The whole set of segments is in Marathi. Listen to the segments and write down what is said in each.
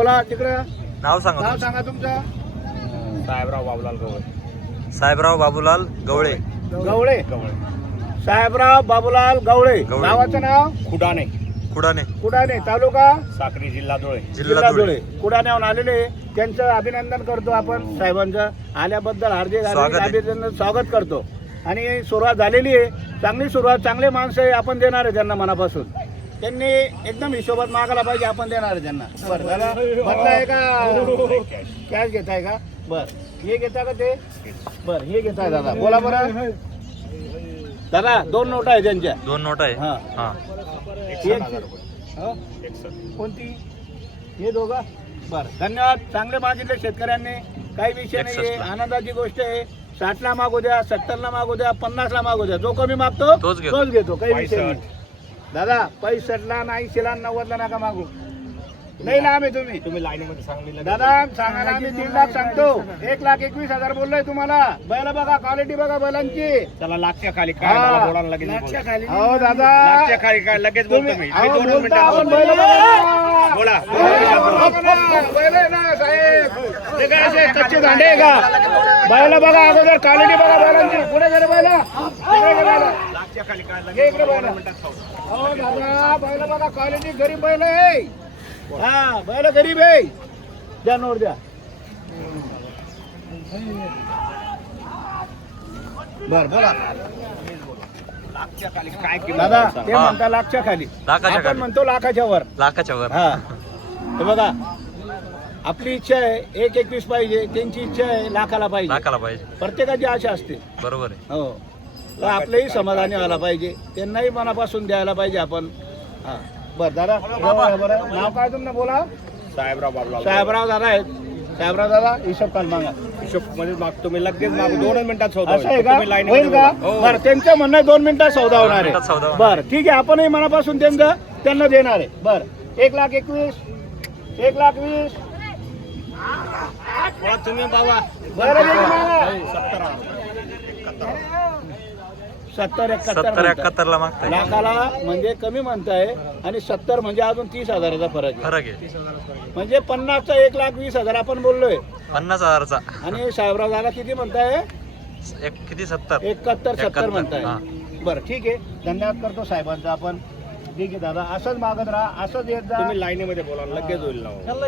बोला तिकडं नाव सांगा नाव तुमचं. सांगा तुमचं. साहेबराव बाबूलाल गवळे. साहेबराव बाबूलाल गवळे. गवळे. साहेबराव बाबूलाल गवळे. गवळे. गावाचं नाव खुडाणे. कुडाने. कुडाणे, तालुका साक्री, जिल्हा धुळे. जिल्हा धुळे. कुडाण्याहून आलेले त्यांचं अभिनंदन करतो आपण साहेबांचं. आल्याबद्दल हार्दिक स्वागत आहे. अभिनंदन स्वागत करतो. आणि सुरुवात झालेली आहे, चांगली सुरुवात, चांगले माणसं आहे, आपण देणार आहे त्यांना मनापासून. त्यांनी एकदम हिशोबात मागायला पाहिजे, आपण देणार आहे त्यांना. बरं दादा म्हटलंय का कॅश घेताय का? बरं हे घेता का ते? बरं हे घेताय दादा, बोला बरं. दादा 2 नोटा आहे त्यांच्या. 2 नोट आहे. हा. हा. हो? कोणती? हे दोघं. बरं धन्यवाद. चांगले मागितले शेतकऱ्यांनी, काही विषय नाही आहे, आनंदाची गोष्ट आहे. 60 ला मागू द्या, 70 ला मागू द्या, 50 ला मागू द्या, जो कमी मागतो तोच घेतो. तोच घेतो, काही विषय नाही. दादा 65 ला, 80 ला, 90 ला नका मागू. नाही ना आम्ही तुम्ही लाईनीमध्ये सांगितलं. दादा सांगायला आम्ही 3 लाख सांगतो. 1,21,000 बोललोय तुम्हाला. बैल बघा, क्वालिटी बघा बैलांची. त्याला लागच्या खाली काय हा. मला बोलायला लगेच लागच्या बोला. खाली. हो दादा लागच्या खाली काय लगेच बोलतो मी. अहो, 2 बोलता आपण मिनिटात बैल बघा. बोला. बैल आहे ना साहेब, ते काय असे कच्चे दांडे आहे का? बैल बघा अगोदर, क्वालिटी बघा बैलांची. पुढे गेले बैल, तिकडे गेले बैल. लागच्या खाली काय हे इकडे लगेच बैल. 2 मिनिटात सांगतो. हो दादा बैल बघा, क्वालिटी गरीब बैल आहे. हा बैल गरीब आहे. द्या नोट द्या. बर बोला लागच्या खाली काय किंमत दादा. सांगा. ते म्हणता लाखच्या खाली, लाखाच्या आपण खाली. म्हणतो लाखाच्या वर. लाखाच्या वर. हा हे बघा, आपली इच्छा आहे 1,21 पाहिजे, त्यांची इच्छा आहे लाखाला पाहिजे. लाखाला पाहिजे. प्रत्येकाची आशा असते. बरोबर आहे. हो तर आपलंही समाधानी व्हायला पाहिजे, त्यांनाही मनापासून द्यायला पाहिजे आपण. हा बरं दादा बरं नाव काय तुमनं बोला. साहेबराव बाबूलाल. साहेबराव दादा आहेत. साहेबराव दादा हिशोब काल मागा. हिशोब मध्ये मागतो मी लगेच मागू. 2 मिनिटात सौदा असं आहे होईल. का? तुम्ही लाईन होईल का? बरं त्यांचं म्हणणं आहे 2 मिनिटात सौदा होणार 2 मिनिटात सौदा आहे. होणार. बरं ठीक आहे, आपणही मनापासून त्यांना देणार आहे. बरं 1,21,000, 1,20,000. तुम्ही बाबा बरं किती मागा? 70, 70 71 71 ला मागताय. लाखाला म्हणजे कमी म्हणताय, आणि 70 म्हणजे अजून 30,000चा फरक आहे. फरक आहे. म्हणजे 50चा 1,20,000 आपण बोललोय, 50,000चा. आणि साहेबराव दादा किती म्हणताय? किती 70? 71, 70 म्हणताय. हा. बरं ठीक आहे, धन्यवाद करतो साहेबांचा आपण. ठीक आहे दादा, असंच मागत राहा, असंच येत जा. तुम्ही लाईनीमध्ये बोला लगेच होईल ना. अहो,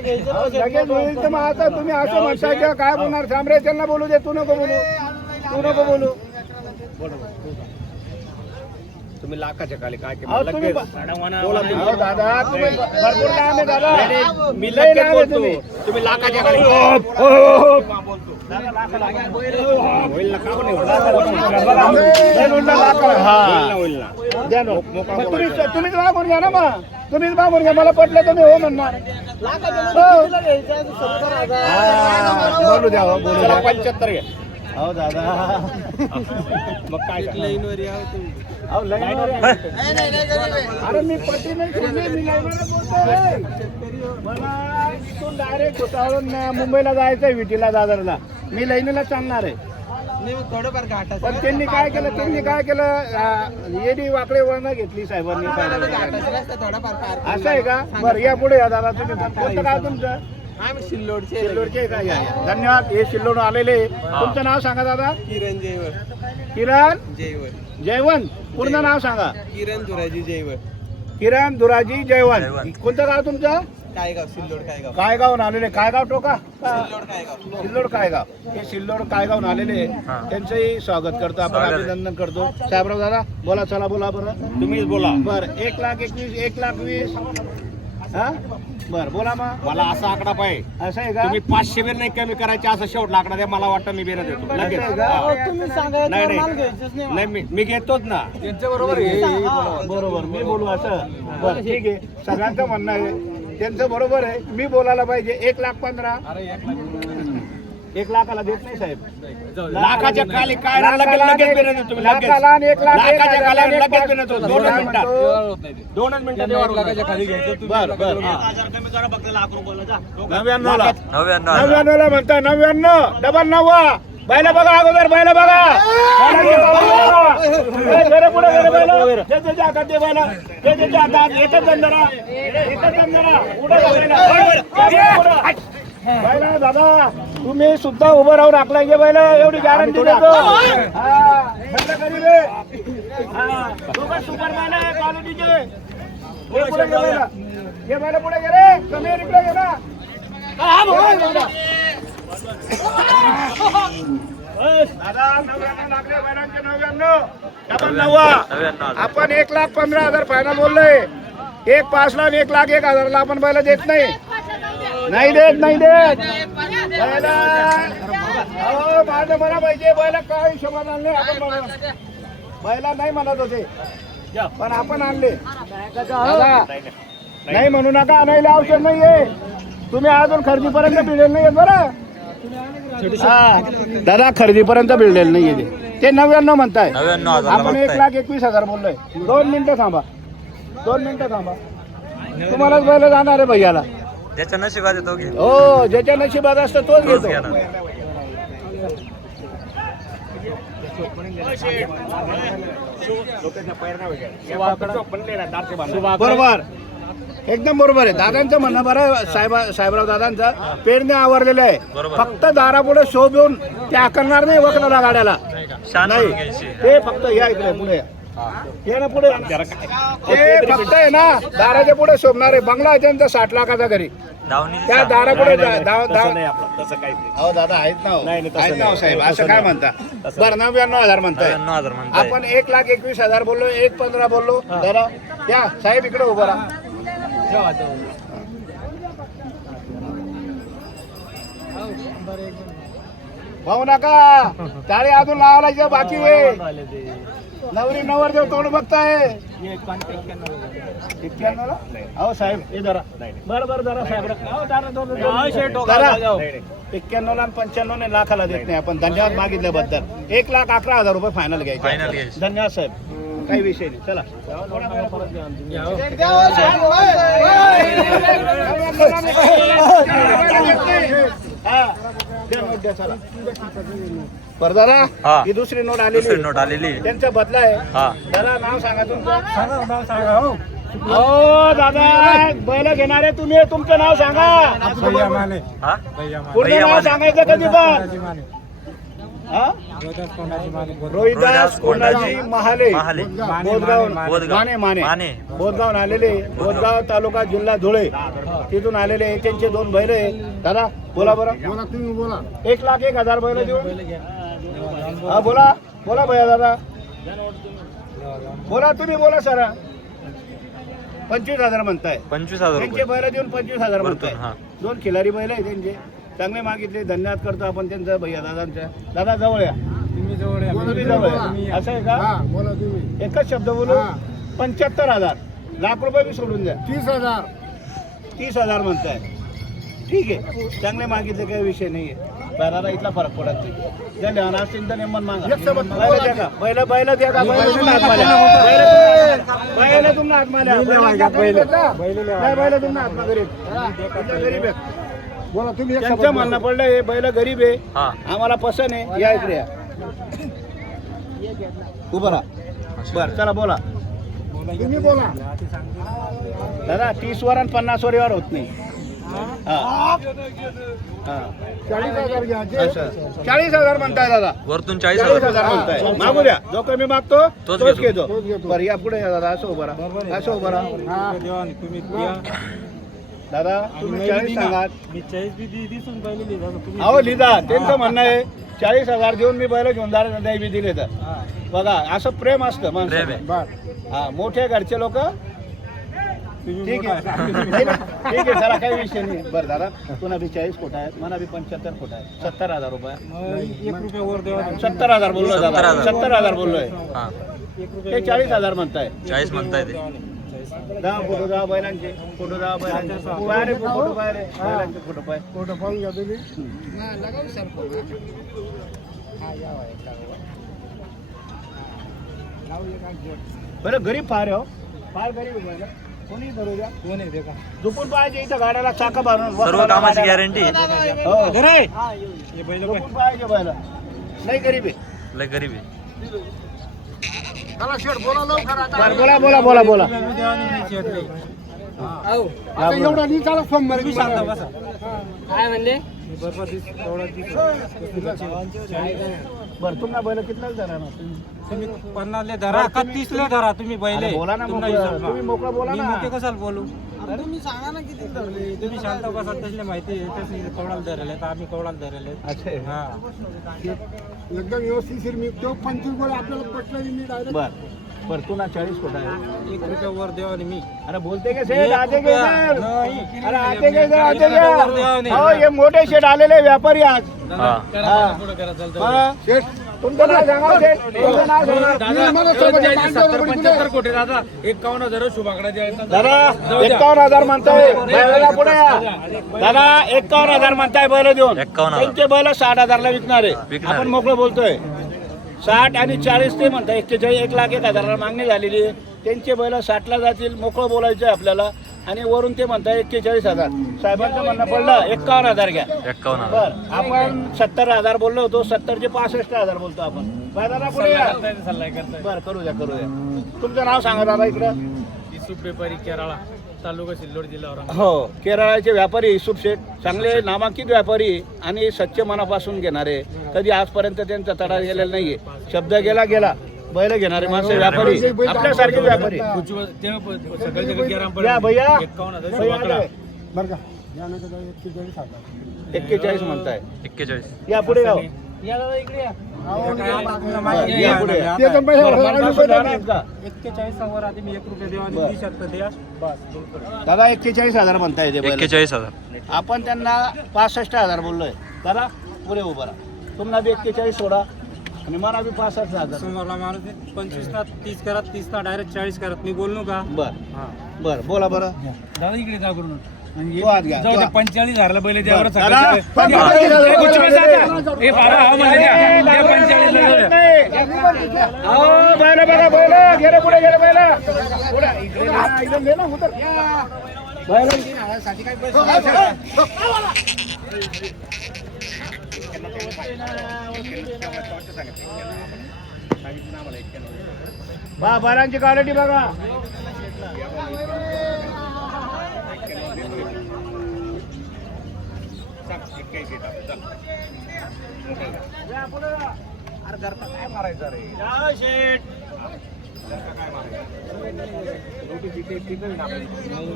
लगेच होईल तर मग आता तुम्ही असं म्हणताय का काय बोलणार? थांबरे त्यांना बोलू दे, तू नको बोलू, तू नको बोलू. तुम्ही लाखाच्या खाली काय अहो, किंमत तुम्ही लगेच बोला तुम्ही. अहो, दादा तुम्ही भरपूर लांब आहे दादा. नाही, नाही, मी लय लगेच लांब आहे बोलतो. तुम्ही. तुम्ही लाखाच्या खाली दादा, लाखाला. होईल ना का पण नाही होईल? लय लोटला लाखाला. होईल ना, हा होईल ना. द्या नो. मोकळा मग बोलायचं. तुम्हीच मागून घ्या ना, मग तुम्हीच मागून घ्या. मला पटलं तर मी हो म्हणणार. हो. हा, बोलू द्या हो, बोलू चला द्या. 75 घ्या. हो दादा. मग काय अहो, लाईनवर या. अरे मी पट्टी नाही सोडली, मी लाईनवरच बोलतोय. मला इथून डायरेक्ट भुसावळून मुंबईला जायचंय, विटीला, दादरला. मी लाईनीला चालणार आहे. पण त्यांनी काय केलं, येडी वाकडे वळण घेतली साहेबांनी. असं आहे का? बरं या पुढे या दादा. तुम्ही कोणतं गाव तुमचं? सिल्लोडचे का? या या. धन्यवाद. हे सिल्लोड आलेले. तुमचं नाव सांगा दादा. किरण जयवर. किरण जयवर. जयवंत. पूर्ण नाव सांगा. किरण दुराजी जयवर. किरण दुराजी जयवंत. जयवंत. कोणतं गाव तुमचं? कायगाव. सिल्लोड कायगाव. कायगावून आलेले. कायगाव टोका? सिल्लोड कायगाव. सिल्लोड कायगाव. हे सिल्लोड कायगावून आलेले. हा. त्यांचंही स्वागत करतो आपण, स्वागत आहे. अभिनंदन करतो. साहेबराव दादा बोला, चला बोला बरं. तुम्हीच बोला. बरं 1,21,000, 1,20,000. हा बरं बोला मग. मला असा आकडा पाहिजे. असं आहे का? तुम्ही 500 बी नाही कमी करायचे, असं शेवटला आकडा द्या. मला वाटतं मी बेरत देतो लगेच. असं आहे का? हा. नाही मी घेतोच ना. बरोबर मी बोलू असं. बरं ठीक आहे, सगळ्यांचं म्हणणं आहे, त्यांचं बरोबर आहे. मी बोलायला पाहिजे. 1,15,000. 1,00,000ला देत नाही साहेब. लाखाच्या खाली काय ना लगेच बेरत देतो तुम्ही लगेच. लाखाला आणि 1,00,000, लाखाच्या खाली 1,000, लगेच बेरत देतो. 2 मिनिटात. म्हणतो. 2 मिनिटात देवावर खाली घ्यायचं. बरं बरं. 1000 कमी करा फक्त लाख रुपयाला जा. 99ला 99. 99ला म्हणताय. 99 डबल 9. बैला बघा अगोदर बैला बघा घरे पुढे घरे बैला त्याच्या हातात ते बैला त्याच्या हातात एकच दंडरा पुढे बैला दादा तुम्ही सुद्धा उभं राहून राखलाय गे बैला एवढी गॅरंटी देतो बैला गरीब आहे दोघं सुपर बैला आहे क्वालिटीचे पुढे गे बैला हे बैला पुढे गे रे कमी इकडे गे ना दादा 99 लागले बैलांचे 99 आपण 1,15,000 फायनल बोललोय 1,05,000 1,01,000 आपण बैला देत नाही देत बैला अहो माझं मला पाहिजे बैला काय हिशोबाने आणले आपण बैला नाही म्हणत होते पण आपण आणले दादा नाही म्हणू नका आणायला औषध नाहीये तुम्ही अजून खरेदीपर्यंत भिडलेलं नाही बरं दादा खरेदीपर्यंत भिडलेलं नाहीये ते 99 म्हणताय 99,000 आपण 1,21,000 बोललोय 2 मिनिटं थांबा तुम्हालाच बैल जाणार आहे भैयाला ज्याच्या नशिबात येतो की हो ज्याच्या नशिबात असतं तोच घेतो बरोबर एकदम बरोबर आहे दादांचं म्हणणं बरं साहेबराव दादांचं पेडने आवरलेलं आहे फक्त दारापुढे शोभ येऊन ते आकारणार नाही वखराला गाड्याला नाही ते फक्त या इकडे पुढे ये ना पुढे ते फक्त आहे ना दाराच्या पुढे शोभणार आहे बंगला आहे त्यांचा 60 लाखाचा घरी त्या दारापुढे अहो दादा आहेत ना साहेब असं काय म्हणता बरं 99,000 म्हणताय आपण 1,21,000 बोललो 1,15,000 बोललो दादा या साहेब इकडे उभं राहा भाऊ नका टाळे अजून लावायचं बाकी आहे नवरी नवरदेव तोंड बघताय 91 ला अहो साहेब हे जरा बरं जरा साहेब 91 ला 95 लाखाला देत नाही आपण धन्यवाद मागितल्याबद्दल 1,11,000 रुपये फायनल घ्यायचे धन्यवाद साहेब काही विषय नाही चला बरं दादा ही दुसरी नोट आलेली त्यांचा बदला आहे दादा नाव सांगा तुमचं हो दादा बैल घेणारे तुम्ही तुमचं नाव सांगा पूर्ण नाव सांगायचं कधी पण रोहिदास कोंडाजी महाले बोधगाव आलेले बोधगाव तालुका जिल्हा धुळे तिथून आलेले त्यांचे 2 बैल आहे दादा बोला बरं तुम्ही बोला 1,01,000 बैल देऊ हा बोला भैया दादा बोला तुम्ही बोला सर 25,000 म्हणताय 25,000 त्यांचे बैल देऊन 25,000 म्हणताय 2 खिलारी बैल आहे त्यांचे चांगले मागितले धन्यवाद करतो आपण त्यांचं भैया दादांच्या दादा जवळ या तुम्ही जवळ या असं आहे का बोला तुम्ही एकच शब्द बोलू 75,000 लाख रुपये बी सोडून द्या 30,000 म्हणताय ठीक आहे चांगले मागितले काही विषय नाहीये दादा इथला फरक पडत नाही धन्यवाद असतील तर नेमन मागा बैल द्या का बैल तुम्हाला आत्माल्या बैल तुम्हाला आत्मा गरीब आहेत बोला तुम्ही त्यांचं म्हणणं पडलं हे बैल गरीब आहे आम्हाला पसंत आहे या इकडे उभं राहा बरं चला बोला तुम्ही बोला दादा 30 वर आणि 50 वर होत नाही 40,000 म्हणताय दादा वरतून 40,000 म्हणताय मागू द्या जो कमी मागतो तोच घेतो बरं या पुढे दादा असं उभं राहा दादा तुम्ही 40 सांगा अहो लिहिता त्यांचं म्हणणं आहे 40,000 देऊन मी बैल घेऊन जाणार बी दिले तर बघा असं प्रेम असतं माणसं हा मोठे घरचे लोक ठीक आहे चला काही विषय नाही बरं दादा पुन्हा बी 40 कोटा आहेत मला बी 75 कोटा आहेत 70,000 रुपये 70,000 बोललो दादा 70,000 बोललोय ते 40,000 म्हणताय 40 म्हणताय ते फोटो जा बैलांचे फोटो जा बैलांचे फोटो बैलांचे फोटो पाहून घ्या तुम्ही बरं गरीब फार आहे हो फार गरीब आहे कोणी धरू द्या कोणी दे का झोपून पाहिजे इथं गाड्याला चाका भरून सर्व कामाची गॅरंटी झोपून पाहिजे बैला नाही गरीब आहे. लय गरीब आहे. बरं, बोला बोला बोला बोला एवढा नाही चालत सोमवारी काय म्हणले बरं तुम्हाला बैल कितला धरा ना तुम्ही 50 ले धरा का 30 ले धरा तुम्ही बैले अरे बोला ना तुम्ही मोकळं. तुम्ही मोकळं बोला ना. मोठे कशाला बोलू तुम्ही सांगा ना किती धरले तुम्ही शांत बसा तसले माहिती आहे तसले कवडाला धरले तर आम्ही कवडाला धरले अच्छा आहे. हा एकदम व्यवस्थित मी तो 25 गोळा आपल्याला पटलं मी डायरेक्ट बर बर तू ना 40 कोटा आहे 1 रुपया वर देवा आणि मी अरे बोलते का शेठ आते के इधर नाही. अरे आते के इधर आते वर द्यावं का नाही. हो ये मोठे शेठ आलेले व्यापारी आज हा हा. तुमचं नाव सांगा शेठ तुमचं नाव सांगा मला सोबत माणसावर पडी तुला. कोटी दादा 51,000 शुभाकडा द्यायचा दादा 51,000 म्हणताय बैलाला पुढे या. दादा 51,000 म्हणताय बैल देऊन 51,000. त्यांचे बैल 60,000 ला विकणार आहे विकणार आपण आहे. मोकळं बोलतोय 60 आणि 40 ते म्हणताय 41 1,01,000 मागणी झालेली आहे त्यांचे बैल 60 ला जातील मोकळं बोलायचं आहे आपल्याला आणि वरून ते म्हणताय 41,000 साहेबांचं म्हणणं पडलं 51,000 घ्या 51,000. बर आपण 70,000 बोललो होतो 70 चे 65,000 बोलतो आपण दादा पुढे या. बर करू द्या तुमचं नाव सांगा दादा इकडं व्यापारी केरळा तालुका सिल्लोड जिल्हा औरंगाबाद. हो केरळाचे व्यापारी युसुफ शेठ चांगले नामांकित व्यापारी आणि सच्च मनापासून घेणारे कधी आजपर्यंत त्यांचा तडा गेलेला नाहीये शब्द गेला बैल घेणारे माणसं व्यापारी आपल्यासारखे व्यापारी सगळ्या जगात गेराम या भैया 51,000 भैया शुभाकडा. आले. बरं का यानंतर 41 हजार 41 म्हणताय 41. या पुढे जाऊ या दादा इकडे या या पुढे या. ते पण पैसे बरं, भरायला मनापासून जाणार का? 41 वर आधी मी 1 रुपया देवा आणि बरं. 30 द्या बस दादा 41,000 म्हणता येते बैल 41,000. आपण त्यांना 65,000 बोललोय दादा पुढे उभा राहा तुम्हाला बी 41 सोडा आणि मला बी 65,000 समोरला माणूस 25 ला 30 करत 30 ला डायरेक्ट 40 करत मी बोललो का बर बोला बरं दादा इकडे जा करून तो हात घ्या जाऊ तो दे हात. 45,000 बैल द्यावर दादा, 45,000 हे फारा हा म्हणजे द्या. द्या 45,000 ला द्या. अहो, बैलं बघा, बैलं. गेले पुढे गेले बैलं. पुढे. इकडे ना, इकडे घे ना, उतर. बैलं. बा बैलांची क्वालिटी बघा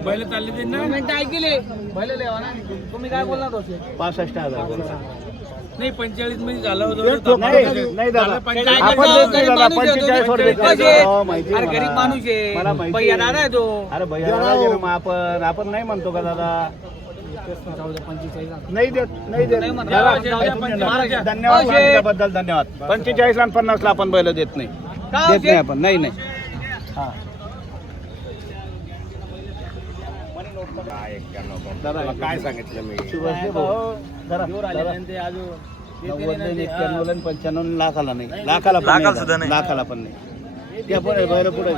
बैल चालले ते ना ऐकले पहिले लेवा ना तुम्ही काय बोलणार होते 65,000 नाही 45 मध्ये झालं होतं नाही दादा आपण देत नाही दादा 45 वर देतो. हो, माहिती आहे अरे मला. गरीब माणूस आहे मला माहिती भैया आहे. दादा आहे तो अरे भैया दादा गेलो मग आपण नाही म्हणतो का दादा नाही देत नाही म्हणत. दादा, जाऊ द्या, ऐकून 45,000. घ्या. धन्यवाद हो, सांगितल्याबद्दल धन्यवाद 45 आणि 50 ला आपण बैल देत नाही का देत नाही आपण नाही हा दादा काय सांगितलं मी सुभाष दे भाऊ. जरा, जरा. 90 ने 91 ने 95 लाखाला नाही लाखाला पण लाखाला नाही सुद्धा नाही. लाखाला पण नाही त्या पुढे बैल पुढे